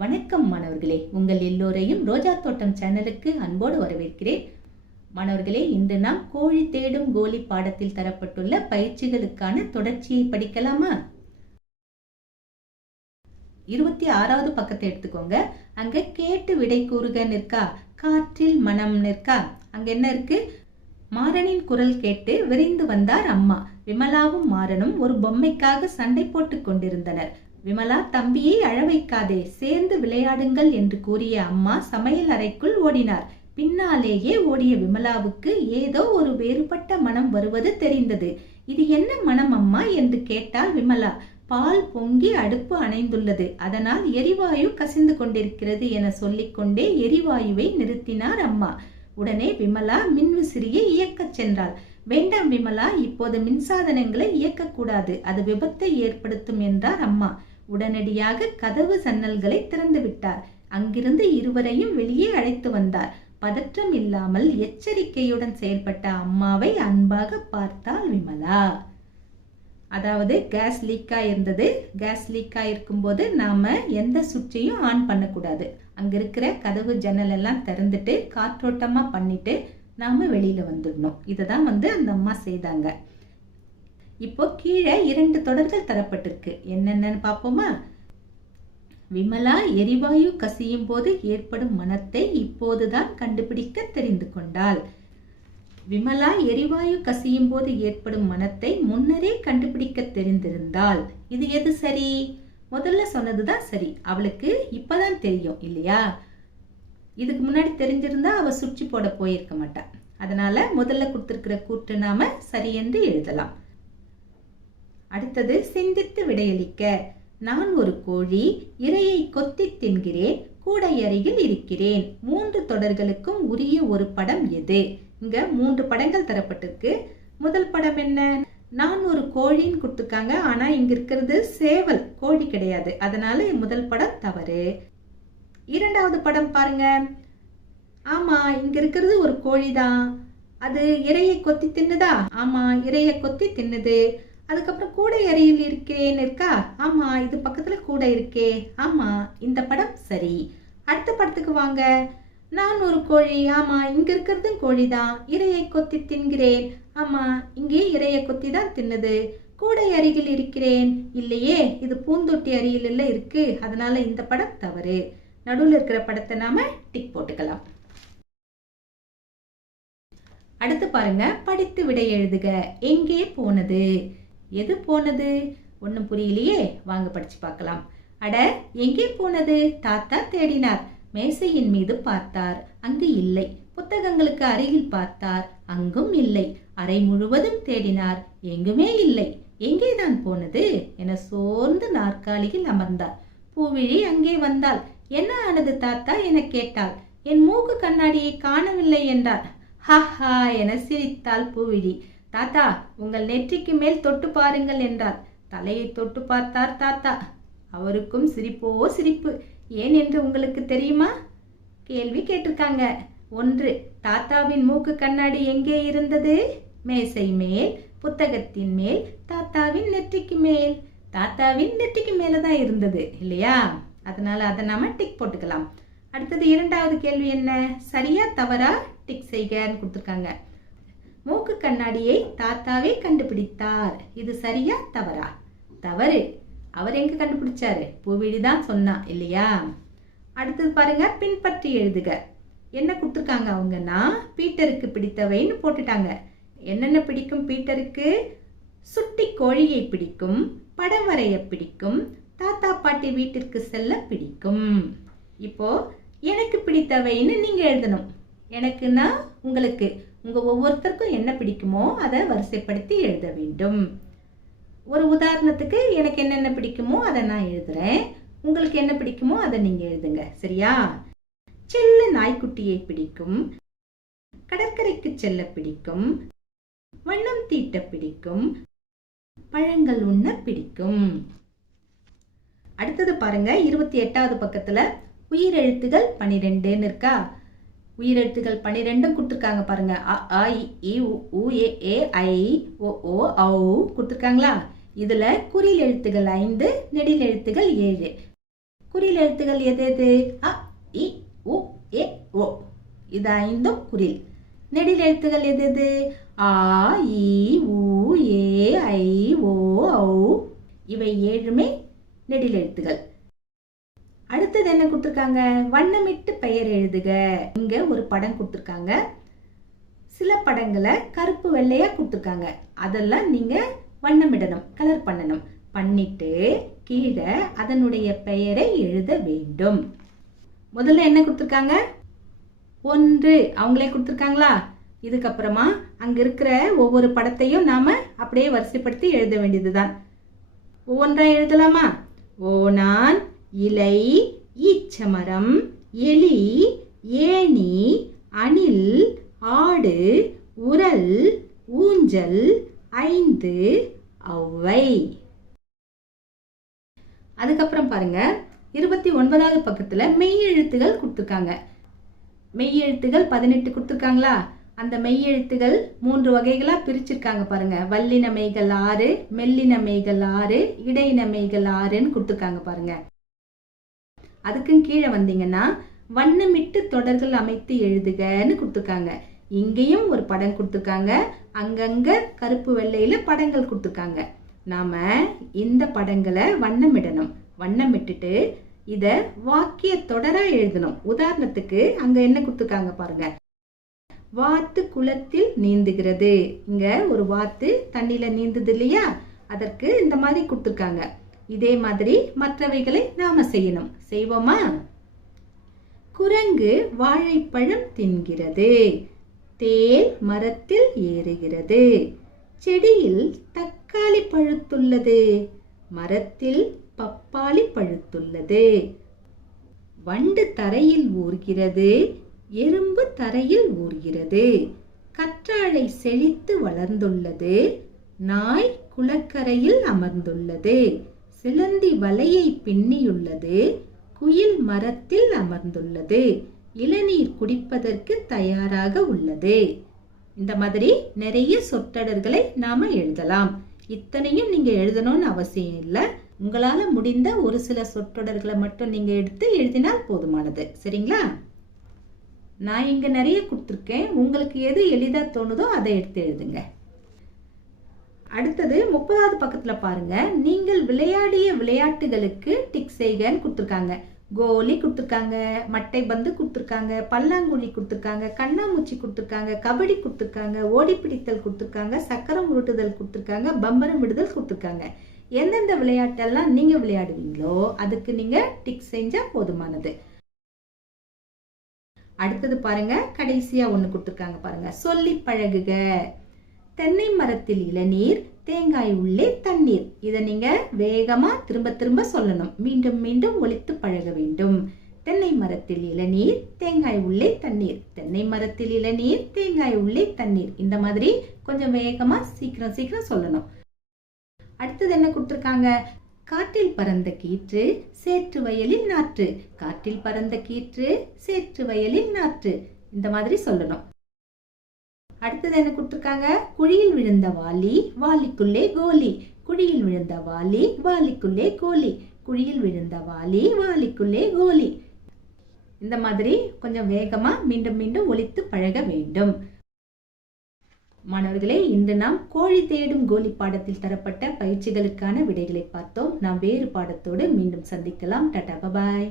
வணக்கம் மாணவர்களே, உங்கள் எல்லோரையும் ரோஜா தோட்டம் சேனலுக்கு அன்போடு வரவேற்கிறேன். மாணவர்களே, இன்று நாம் கோழி தேடும் கோலி பாடத்தில் தரப்பட்டுள்ள பயிற்சிகளுக்கான தொடர்ச்சியை படிக்கலாமா? 26வது பக்கத்தை எடுத்துக்கோங்க. அங்க கேட்டு விடை கூறுக நிற்கா, காற்றில் மனம் நிற்கா. அங்க என்ன இருக்கு? மாறனின் குரல் கேட்டு விரைந்து வந்தார் அம்மா. விமலாவும் மாறனும் ஒரு பொம்மைக்காக சண்டை போட்டுக் கொண்டிருந்தனர். விமலா, தம்பியை அழ வைக்காதே, சேர்ந்து விளையாடுங்கள் என்று கூறிய அம்மா சமையல் அறைக்குள் ஓடினார். பின்னாலேயே ஓடிய விமலாவுக்கு ஏதோ ஒரு வேறுபட்ட மனம் வருவது தெரிந்தது. இது என்ன மனம் அம்மா என்று கேட்டாள் விமலா. பால் பொங்கி அடுப்பு அணைந்துள்ளது, அதனால் எரிவாயு கசிந்து கொண்டிருக்கிறது என சொல்லிக்கொண்டே எரிவாயுவை நிறுத்தினார் அம்மா. உடனே விமலா மின்விசிறியை இயக்கச் சென்றாள். வேண்டாம் விமலா, இப்போது மின்சாதனங்களை இயக்கக்கூடாது, அது விபத்தை ஏற்படுத்தும் என்றார் அம்மா. உடனடியாக கதவு சன்னல்களை திறந்து விட்டார். அங்கிருந்து இருவரையும் வெளியே அழைத்து வந்தார். பதற்றம் இல்லாமல் எச்சரிக்கையுடன் செயல்பட்ட அம்மாவை அன்பாக பார்த்தாள் விமலா. அதாவது கேஸ் லீக்கா இருந்தது. கேஸ் லீக்கா இருக்கும்போது நாம எந்த சுவிட்சையும் ஆன் பண்ணக்கூடாது. அங்க இருக்கிற கதவு ஜன்னல் எல்லாம் திறந்துட்டு காற்றோட்டமா பண்ணிட்டு நாம வெளியில வந்துடணும். இதுதான் அந்த அம்மா செய்தாங்க. இப்போ கீழே 2 தொடர்கள் தரப்பட்டிருக்கு. என்னென்னு பார்ப்போமா? விமலா எரிவாயு கசியும் போது ஏற்படும் மனத்தை இப்போதுதான் கண்டுபிடிக்க தெரிந்து கொண்டாள். விமலா எரிவாயு கசியும் போது ஏற்படும் மனத்தை முன்னரே கண்டுபிடிக்க தெரிந்திருந்தாள். இது எது சரி? முதல்ல சொன்னதுதான் சரி. அவளுக்கு இப்பதான் தெரியும் இல்லையா? இதுக்கு முன்னாடி தெரிஞ்சிருந்தா அவ சுற்றி போட போயிருக்க மாட்டா. அதனால முதல்ல கொடுத்திருக்கிற கூற்று நாம சரி என்று எழுதலாம். அடுத்தது சிந்தித்து விடையளிக்க. நான் ஒரு கோழி, இரையை கொத்தி தின்கிறேன், கூடை அருகில் இருக்கிறேன். 3 தொடர்களுக்கும் உரிய ஒரு படம் எது? இங்க 3 படங்கள் தரப்பட்டிருக்கு. முதல் படம் என்ன? நான் ஒரு கோழின்னு கொடுத்துருக்காங்க. ஆனா இங்க இருக்கிறது சேவல், கோழி கிடையாது. அதனால முதல் படம் தவறு. 2வது படம் பாருங்க. ஆமா, இங்க இருக்கிறது ஒரு கோழிதான். அது இரையை கொத்தி தின்னுதா? ஆமா, இரையை கொத்தி தின்னுது. அதுக்கப்புறம் கூடை அறையில் இருக்கேன்னு இருக்கா? ஆமா, இது பக்கத்துல கூடை இருக்கே. ஆமா, இந்த படம் சரி. அடுத்த படத்துக்கு வாங்க. நான் ஒரு கோழி. ஆமா, இங்க இருக்கிறது கோழிதான். இரையை கொத்தி தின்கிறேன். ஆமா, இங்கே இரையை கொத்தி தான் தின்னுது. கூடை அருகில் இருக்கிறேன். இல்லையே, இது பூந்தொட்டி அருகில் இருக்கு. அதனால இந்த படம் தவறு. நடுவில் இருக்கிற படத்தை நாம டிக் போட்டுக்கலாம். அடுத்து பாருங்க, படித்து விடை எழுதுக. எங்கே போனது? எது போனது? ஒன்னும் புரியலையே, வாங்க படிச்சு பார்க்கலாம். அட, எங்கே போனது? தாத்தா தேடினார். மேசையின் மீது பார்த்தார், அங்கு இல்லை. புத்தகங்களுக்கு அருகில் பார்த்தார், அங்கும் இல்லை. அறை முழுவதும் தேடினார், எங்குமே இல்லை. எங்கேதான் போனது என சோர்ந்து நாற்காலியில் அமர்ந்தார். பூவிழி அங்கே வந்தாள். என்ன ஆனது தாத்தா என கேட்டாள். என் மூக்கு கண்ணாடியை காணவில்லை என்றார். ஹஹா என சிரித்தாள் பூவிழி. தாத்தா, உங்கள் நெற்றிக்கு மேல் தொட்டு பாருங்கள் என்றார். தலையை தொட்டு பார்த்தார் தாத்தா. அவருக்கும் சிரிப்போ சிரிப்பு. ஏன் என்று உங்களுக்கு தெரியுமா? கேள்வி கேட்டிருக்காங்க. 1. தாத்தாவின் மூக்கு கண்ணாடி எங்கே இருந்தது? மேசை மேல், புத்தகத்தின் மேல், தாத்தாவின் நெற்றிக்கு மேல். தாத்தாவின் நெற்றிக்கு மேலதான் இருந்தது இல்லையா? அதனால அதை நாம டிக் போட்டுக்கலாம். அடுத்தது 2வது கேள்வி என்ன? சரியா தவறா டிக் செய்கன்னு கொடுத்துருக்காங்க. மூக்கு கண்ணாடியை தாத்தாவே கண்டுபிடித்தார். இது சரியா தவறா? தவறு. அவர் எங்க கண்டுபிடிச்சாரு? பூவிழி தான் சொன்னா இல்லையா? அடுத்தது பாருங்க, பின்பற்றி எழுதுக. என்ன கொடுத்துருக்காங்க அவங்கன்னா, பீட்டருக்கு பிடித்தவைன்னு போட்டுட்டாங்க. என்னென்ன பிடிக்கும் பீட்டருக்கு? சுட்டி கோழியை பிடிக்கும், படம் வரைய பிடிக்கும், தாத்தா பாட்டி வீட்டிற்கு செல்ல பிடிக்கும். இப்போ எனக்கு பிடித்தவைன்னு நீங்க எழுதணும். எனக்குன்னா உங்களுக்கு, உங்க ஒவ்வொருத்தருக்கும் என்ன பிடிக்குமோ அதை வரிசைப்படுத்தி எழுத வேண்டும். ஒரு உதாரணத்துக்கு எனக்கு என்னென்ன பிடிக்குமோ அதை நான் எழுதுறேன். உங்களுக்கு என்ன பிடிக்குமோ அதை நீங்க எழுதுங்க. சரியா? செல்ல நாய்க்குட்டியை பிடிக்கும், கடற்கரைக்கு செல்ல பிடிக்கும், வண்ணம் தீட்ட பிடிக்கும், பழங்கள் உண்ண பிடிக்கும். அடுத்தது பாருங்க, 28வது பக்கத்துல உயிரெழுத்துகள் 12 இருக்கா? உயிரெழுத்துகள் 12 கொடுத்துருக்காங்க பாருங்க. அ, ஆ, இ, உ, ஏ, ஐ, ஓ, ஔ கொடுத்துருக்காங்களா? இதுல குறில் எழுத்துகள் 5, நெடில் எழுத்துகள் 7. குறில் எழுத்துகள் எது எது? அ, இ, உ, ஏ, ஓ. இது 5ம் குறில். நெடில் எழுத்துகள் எது எது? ஆ, இ, உ, ஏ, ஐ, ஓ, ஔ. இவை 7மே நெடில் எழுத்துகள். அடுத்தது என்ன கொடுத்துருக்காங்க? வண்ணமிட்டு பெயர் எழுதுக. இங்க ஒரு படம் கொடுத்துருக்காங்க. சில படங்களை கருப்பு வெள்ளையா கொடுத்துருக்காங்க. அதெல்லாம் நீங்க வண்ணமிடணும், கலர் பண்ணணும். பண்ணிட்டு கீழே அதனுடைய பெயரை எழுத வேண்டும். முதல்ல என்ன கொடுத்துருக்காங்க? 1 அவங்களே கொடுத்துருக்காங்களா? இதுக்கப்புறமா அங்க இருக்கிற ஒவ்வொரு படத்தையும் நாம அப்படியே வரிசைப்படுத்தி எழுத வேண்டியதுதான். ஒவ்வொன்றா எழுதலாமா? ஓணான், இலை, ஈச்சமரம், எலி, ஏணி, அணில், ஆடு, உரல், ஊஞ்சல், 5 ஔவை. அதுக்கப்புறம் பாருங்க, 29வது பக்கத்துல மெய் எழுத்துகள் கொடுத்துருக்காங்க. மெய் எழுத்துகள் 18 கொடுத்துருக்காங்களா? அந்த மெய் எழுத்துகள் 3 வகைகளா பிரிச்சிருக்காங்க பாருங்க. வல்லின மெய்கள் 6, மெல்லின மெய்கள் 6, இடையின மெய்கள் 6ன்னு கொடுத்துருக்காங்க பாருங்க. அதுக்கும் கீழே வந்தீங்கன்னா வண்ணமிட்டு தொடர்கள் அமைத்து எழுதுகன்னு கொடுத்துருக்காங்க. இங்கேயும் ஒரு படம் கொடுத்துருக்காங்க. அங்கங்க கருப்பு வெள்ளையில படங்கள் கொடுத்துருக்காங்க. நாம இந்த படங்களை வண்ணமிடணும். வண்ணமிட்டுட்டு இத வாக்கிய தொடரா எழுதணும். உதாரணத்துக்கு அங்க என்ன கொடுத்துருக்காங்க பாருங்க. வாத்து குளத்தில் நீந்துகிறது. இங்க ஒரு வாத்து தண்ணியில நீந்துது இல்லையா? அதற்கு இந்த மாதிரி கொடுத்துருக்காங்க. இதே மாதிரி மற்றவைகளை நாம செய்யணும். செய்வோமா? குரங்கு வாழைப்பழம் தின்கிறது. தேல் மரத்தில் ஏறுகிறது. செடியில் தக்காளி பழுத்துள்ளது. மரத்தில் பப்பாளி பழுத்துள்ளது. வண்டு தரையில் ஊர்கிறது. எறும்பு தரையில் ஊர்கிறது. கற்றாழை செழித்து வளர்ந்துள்ளது. நாய் குளக்கரையில் அமர்ந்துள்ளது. சிலந்தி வலையை பின்னியுள்ளது. குயில் மரத்தில் அமர்ந்துள்ளது. இளநீர் குடிப்பதற்கு தயாராக உள்ளது. இந்த மாதிரி நிறைய சொற்றொடர்களை நாம எழுதலாம். இத்தனையும் நீங்க எழுதணும்னு அவசியம் இல்லை. உங்களால முடிந்த ஒரு சில சொற்றொடர்களை மட்டும் நீங்க எடுத்து எழுதினால் போதுமானது. சரிங்களா? நான் இங்க நிறைய கொடுத்துருக்கேன். உங்களுக்கு எது எளிதா தோணுதோ அதை எடுத்து எழுதுங்க. அடுத்தது 30வது பக்கத்துல பாருங்க. நீங்கள் விளையாடிய விளையாட்டுகளுக்கு டிக் செய்கன்னு கொடுத்துருக்காங்க. கோலி கொடுத்துருக்காங்க, மட்டை பந்து கொடுத்துருக்காங்க, பல்லாங்குழி கொடுத்துருக்காங்க, கண்ணாமூச்சி கொடுத்துருக்காங்க, கபடி கொடுத்துருக்காங்க, ஓடிப்பிடித்தல் கொடுத்துருக்காங்க, சக்கரம் உருட்டுதல் கொடுத்துருக்காங்க, பம்பரம் விடுதல் கொடுத்துருக்காங்க. எந்தெந்த விளையாட்டெல்லாம் நீங்க விளையாடுவீங்களோ அதுக்கு நீங்க டிக் செஞ்சா போதுமானது. அடுத்தது பாருங்க, கடைசியா ஒண்ணு கொடுத்துருக்காங்க பாருங்க. சொல்லி பழகுக. தென்னை மரத்தில் இளநீர், தேங்காய் உள்ளே தண்ணீர். இதை நீங்க வேகமா திரும்ப திரும்ப சொல்லணும். மீண்டும் மீண்டும் ஒலித்து பழக வேண்டும். தென்னை மரத்தில் இளநீர், தேங்காய் உள்ளே தண்ணீர். தென்னை மரத்தில் இளநீர், தேங்காய் உள்ளே தண்ணீர். இந்த மாதிரி கொஞ்சம் வேகமா சீக்கிரம் சீக்கிரம் சொல்லணும். அடுத்தது என்ன கொடுத்துருக்காங்க? காற்றில் பறந்த கீற்று, சேற்று வயலில் நாற்று. காற்றில் பறந்த கீற்று, சேற்று வயலில் நாற்று. இந்த மாதிரி சொல்லணும். அடுத்தது என்ன கொடுத்துருக்காங்க? குழியில் விழுந்த வாலி, வாலிக்குள்ளே கோலி. குழியில் விழுந்த வாலி, வாலிக்குள்ளே கோலி. குழியில் விழுந்த வாலி, வாலிக்குள்ளே கோலி. இந்த மாதிரி கொஞ்சம் வேகமா மீண்டும் மீண்டும் ஒலித்து பழக வேண்டும். மாணவர்களே, இன்று நாம் கோழி தேடும் கோலி பாடத்தில் தரப்பட்ட பயிற்சிகளுக்கான விடைகளை பார்த்தோம். நாம் வேறு பாடத்தோடு மீண்டும் சந்திக்கலாம். டாடா, பாய்.